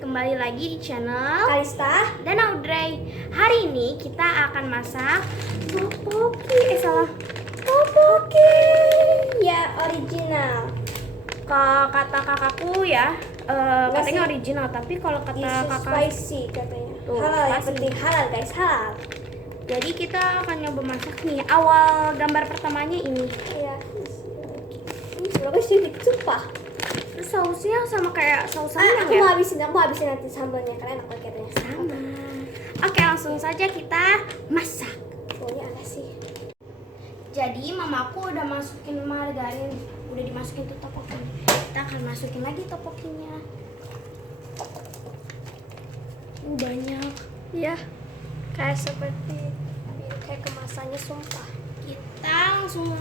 kembali lagi di channel Kalista dan Audrey. Hari ini kita akan masak topoki. Topoki ya original. Kalau kata kakakku ya, katanya sih. original. Tapi kalau kata This is kakak, spicy katanya. Tuh, Halal yang spicy. penting halal guys, halal. jadi kita akan nyoba masak nih. Awal gambar pertamanya ini. Iya. Berapa sih sumpah. Terus sausnya sama kayak saus Aku ayam mau ya? habisin nanti sambalnya karena enak banget katanya. Sama. Oke, langsung saja kita masak. Pokoknya apa sih? Jadi mamaku udah masukin margarin, udah dimasukin tuh topoki. Kita akan masukin lagi topokinya. Banyak. Iya. Kayak seperti kayak kemasannya sumpah. Kita langsung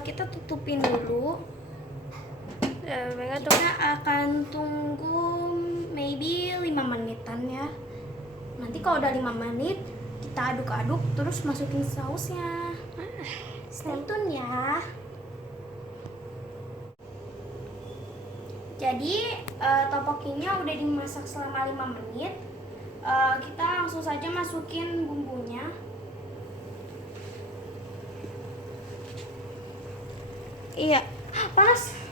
kita tutupin dulu. Mereka tuh Kita akan tunggu maybe 5 menitan ya. Nanti kalau udah 5 menit kita aduk-aduk terus masukin sausnya. Stay tune ya. Jadi topokinya udah dimasak selama 5 menit. Kita langsung saja masukin bumbunya. Iya, panas.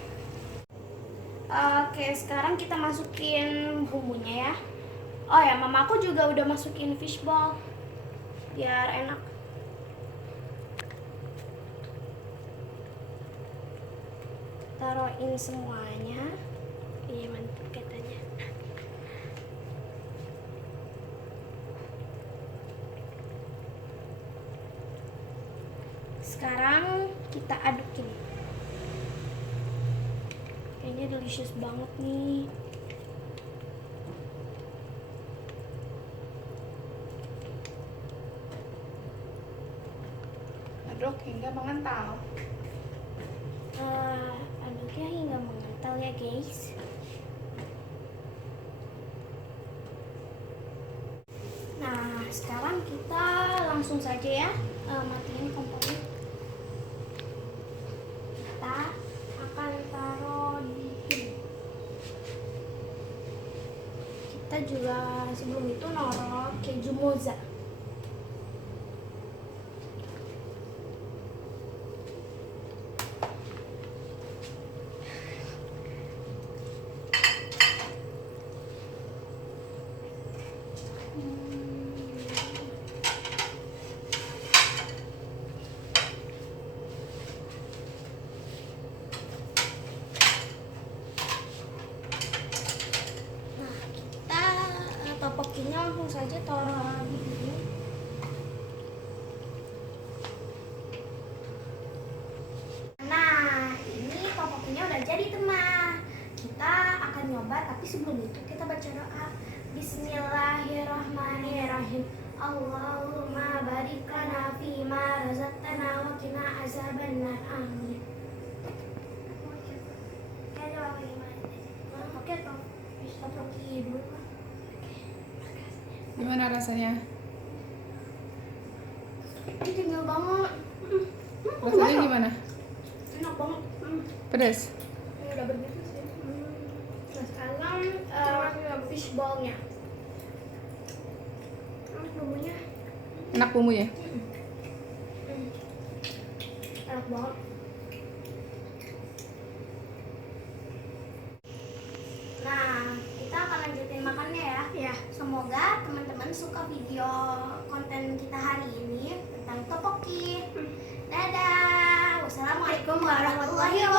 Oke, sekarang kita masukin bumbunya ya. Oh ya, mamaku juga udah masukin fishball biar enak. Taruhin semuanya. iya mantap katanya. Sekarang kita adukin. Kayaknya delicious banget nih. Aduk hingga mengental. Aduknya hingga mengental ya guys. Nah, sekarang kita langsung saja ya matiin kompornya. Kita akan taruh di sini. Kita juga sebelum itu naruh keju moza. Topokinya langsung saja taruh di sini. Nah, ini topokinya udah jadi teman. Kita akan nyoba, tapi sebelum itu kita baca doa. Bismillahirrahmanirrahim. Allahumma barik lana fima razaqtana wa qina azabannar. Amin. Oke, topoki dulu. Gimana rasanya? Ini tinggal banget. Rasanya gimana? Enak banget. Pedas? Ini udah begitu sih. Nah, sekarang fishballnya. Bumbunya Enak bumbunya? enak banget. Nah, kita akan lanjutin makannya ya. Iya. Semoga teman-teman suka video konten kita hari ini tentang topoki. Dadah. Wassalamualaikum warahmatullahi wabarakatuh.